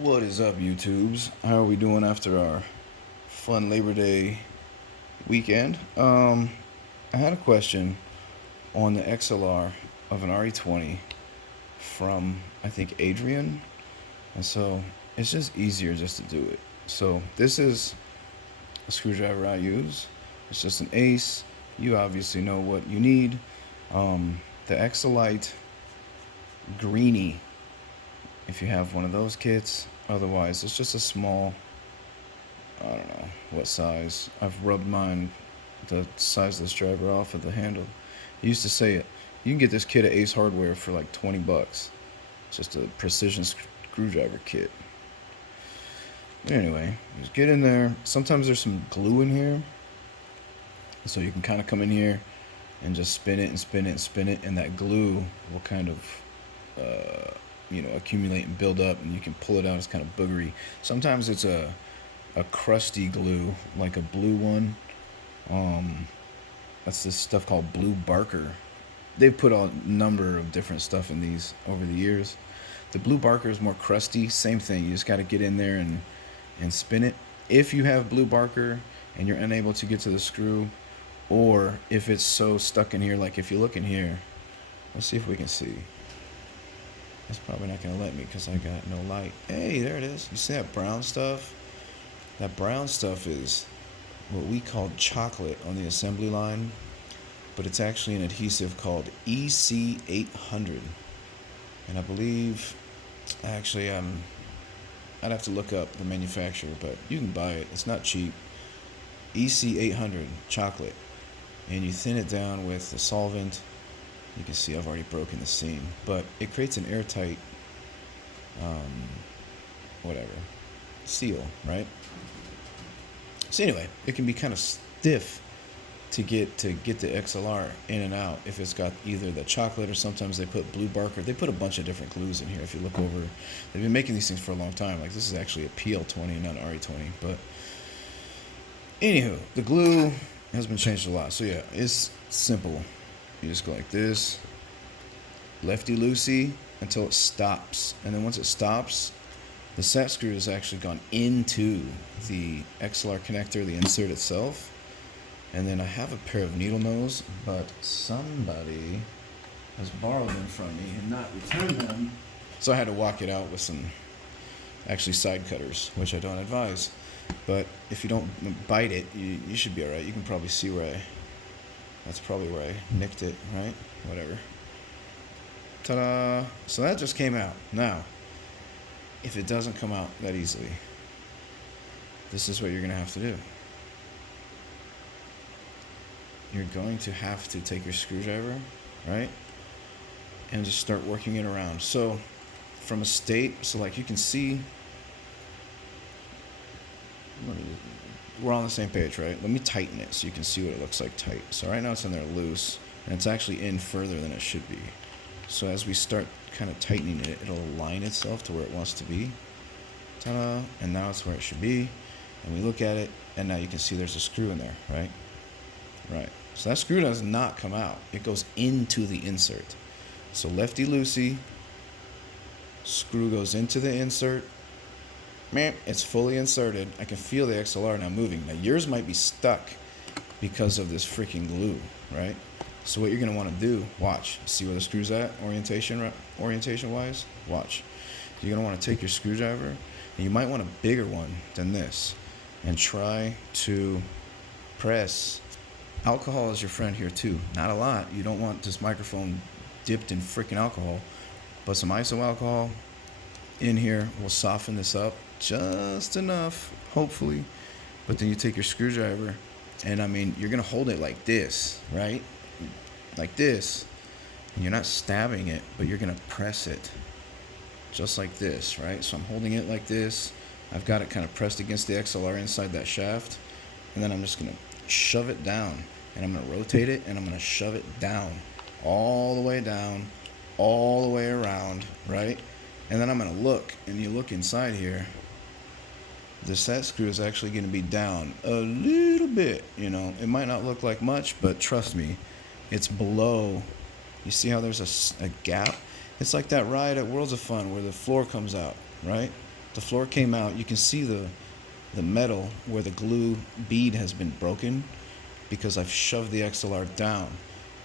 What is up, YouTubes? How are we doing after our fun Labor Day weekend? I had a question on the XLR of an RE20 from, I think, Adrian. And so it's just easier just to do it. So this is a screwdriver I use. It's just an Ace. You obviously know what you need. The Exolite Greenie, if you have one of those kits. Otherwise, it's just a small, I don't know what size. I've rubbed mine, the size of this driver off of the handle. He used to say it. You can get this kit at Ace Hardware for like $20. Just a precision screwdriver kit. Anyway, just get in there. Sometimes there's some glue in here, so you can kind of come in here and just spin it and spin it and spin it, and that glue will kind of, accumulate and build up, and you can pull it out. It's kind of boogery. Sometimes it's a crusty glue, like a blue one. Um, that's this stuff called Blue Barker. They've put a number of different stuff in these over the years. The Blue Barker is more crusty. Same thing. You just got to get in there and spin it. If you have Blue Barker and you're unable to get to the screw, or if it's so stuck in here, like if you look in here, let's see if we can see. It's probably not going to let me because I got no light. Hey, there it is. You see that brown stuff? That brown stuff is what we call chocolate on the assembly line, but it's actually an adhesive called EC800. And I believe, actually, I'd have to look up the manufacturer, but you can buy it. It's not cheap. EC800 chocolate. And you thin it down with the solvent. You can see I've already broken the seam, but it creates an airtight, whatever, seal, right? So anyway, it can be kind of stiff to get the XLR in and out if it's got either the chocolate, or sometimes they put Blue Barker. They put a bunch of different glues in here. If you look over, they've been making these things for a long time. Like, this is actually a PL20, not an RE20. But anywho, the glue has been changed a lot. So yeah, it's simple. You just go like this, lefty loosey, until it stops. And then once it stops, the set screw has actually gone into the XLR connector, the insert itself. And then I have a pair of needle nose, but somebody has borrowed them from me and not returned them. So I had to walk it out with some, actually, side cutters, which I don't advise. But if you don't bite it, you should be all right. You can probably see that's probably where I nicked it, right? Whatever. Ta-da! So that just came out. Now, if it doesn't come out that easily, this is what you're going to have to do. You're going to have to take your screwdriver, right? And just start working it around. So, from a state, so like you can see, we're on the same page, right? Let me tighten it so you can see what it looks like tight. So right now it's in there loose, and it's actually in further than it should be. So as we start kind of tightening it, it'll align itself to where it wants to be. Ta-da! And now it's where it should be. And we look at it, and now you can see there's a screw in there, right? Right. So that screw does not come out. It goes into the insert. So lefty loosey, screw goes into the insert. Man, it's fully inserted. I can feel the XLR now moving. Now yours might be stuck because of this freaking glue, right? So what you're gonna want to do, watch, see where the screw's at, orientation wise. Watch. You're gonna want to take your screwdriver, and you might want a bigger one than this, and try to press. Alcohol is your friend here too. Not a lot. You don't want this microphone dipped in freaking alcohol, but some iso alcohol in here will soften this up just enough, hopefully. But then you take your screwdriver, and I mean, you're gonna hold it like this, right? Like this. And you're not stabbing it, but you're gonna press it just like this, right? So I'm holding it like this. I've got it kind of pressed against the XLR inside that shaft, and then I'm just gonna shove it down, and I'm gonna rotate it, and I'm gonna shove it down, all the way down, all the way around, right? And then I'm gonna look, and you look inside here, the set screw is actually gonna be down a little bit, It might not look like much, but trust me, it's below. You see how there's a gap? It's like that ride at Worlds of Fun where the floor comes out, right? The floor came out. You can see the metal where the glue bead has been broken because I've shoved the XLR down.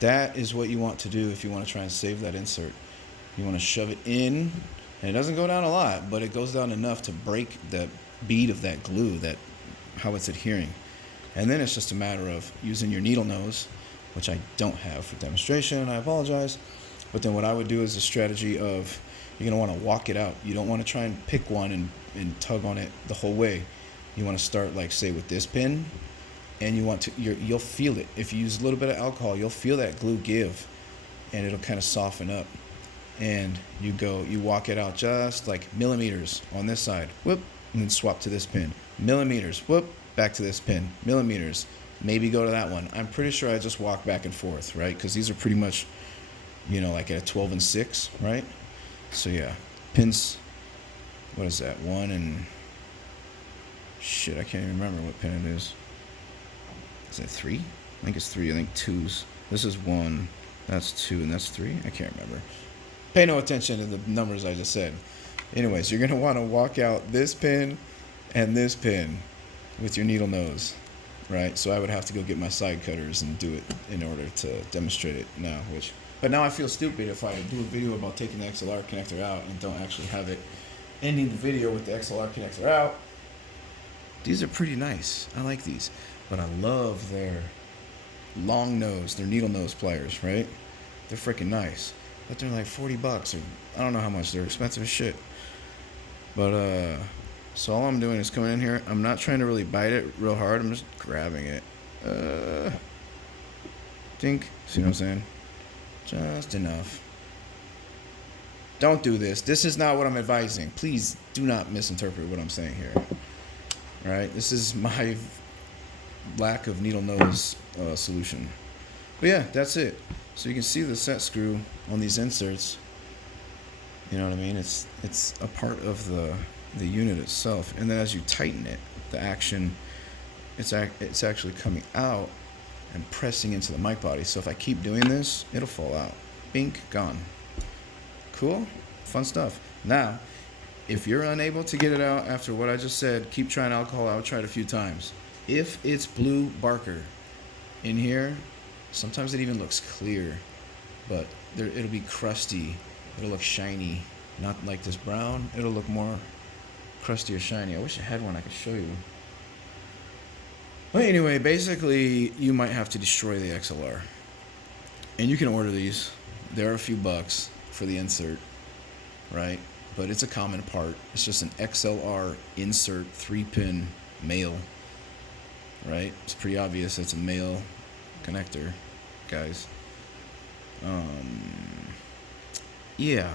That is what you want to do if you want to try and save that insert. You want to shove it in, and it doesn't go down a lot, but it goes down enough to break the bead of that glue, that how it's adhering. And then it's just a matter of using your needle nose, which I don't have for demonstration, I apologize. But then what I would do is a strategy of, you're going to want to walk it out. You don't want to try and pick one and tug on it the whole way. You want to start, like, say, with this pin, and you want to, you'll feel it. If you use a little bit of alcohol, you'll feel that glue give, and it'll kind of soften up. And you walk it out just like millimeters on this side, whoop, and then swap to this pin. Millimeters, whoop, back to this pin. Millimeters, maybe go to that one. I'm pretty sure I just walk back and forth, right? Because these are pretty much, like at a 12 and 6, right? So yeah, pins, what is that? 1 and, shit, I can't even remember what pin it is. Is that 3? I think it's 3. I think 2's. This is 1, that's 2, and that's 3. I can't remember. Pay no attention to the numbers I just said. Anyways, you're going to want to walk out this pin and this pin with your needle nose, right? So I would have to go get my side cutters and do it in order to demonstrate it now. But now I feel stupid if I do a video about taking the XLR connector out and don't actually have it ending the video with the XLR connector out. These are pretty nice. I like these. But I love their long nose, their needle nose pliers, right? They're freaking nice. But they're like $40 or I don't know how much. They're expensive as shit. But so all I'm doing is coming in here. I'm not trying to really bite it real hard. I'm just grabbing it. Dink. See what I'm saying? Just enough. Don't do this. This is not what I'm advising. Please do not misinterpret what I'm saying here. All right? This is my lack of needle nose solution. But yeah, that's it. So you can see the set screw on these inserts. You know what I mean? It's a part of the unit itself. And then as you tighten it, the action, it's actually coming out and pressing into the mic body. So if I keep doing this, it'll fall out. Bink, gone. Cool? Fun stuff. Now, if you're unable to get it out after what I just said, keep trying alcohol. I'll try it a few times. If it's blue Barker in here, sometimes it even looks clear, but it'll be crusty. It'll look shiny, not like this brown. It'll look more crusty or shiny. I wish I had one I could show you. But anyway, basically, you might have to destroy the XLR. And you can order these. They're a few bucks for the insert, right? But it's a common part. It's just an XLR insert 3-pin male, right? It's pretty obvious it's a male connector, guys. Yeah.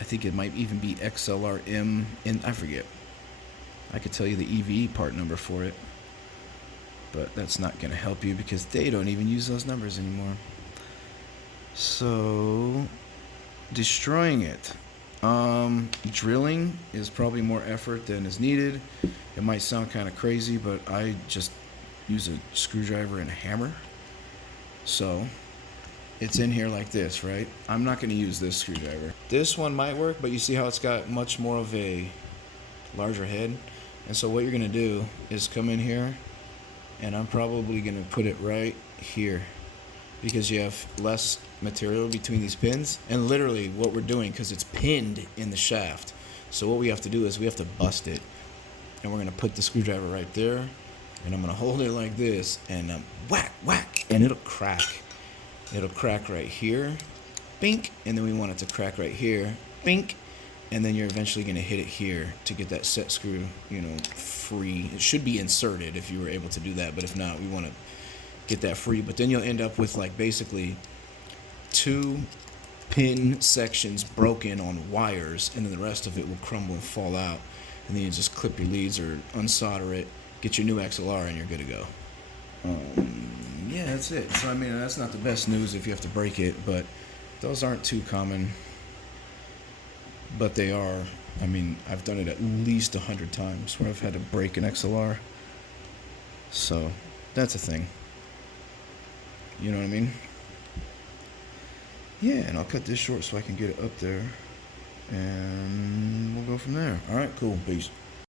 I think it might even be XLR-M, and I forget. I could tell you the EVE part number for it, but that's not going to help you because they don't even use those numbers anymore. So, destroying it. Drilling is probably more effort than is needed. It might sound kind of crazy, but I just use a screwdriver and a hammer. So, it's in here like this, right? I'm not going to use this screwdriver. This one might work, but you see how it's got much more of a larger head? And so what you're going to do is come in here, and I'm probably going to put it right here because you have less material between these pins. And literally what we're doing, because it's pinned in the shaft, so what we have to do is we have to bust it. And we're going to put the screwdriver right there, and I'm going to hold it like this, and whack, whack, and it'll crack. It'll crack right here, bink, and then we want it to crack right here, bink, and then you're eventually going to hit it here to get that set screw, free. It should be inserted if you were able to do that, but if not, we want to get that free. But then you'll end up with like basically 2 pin sections broken on wires, and then the rest of it will crumble and fall out, and then you just clip your leads or unsolder it, get your new XLR, and you're good to go. Yeah, that's it. So I mean, that's not the best news if you have to break it, but those aren't too common. But they are. I mean, I've done it at least 100 times where I've had to break an XLR. So that's a thing. You know what I mean? Yeah, and I'll cut this short so I can get it up there. And from there. All right, cool. Peace.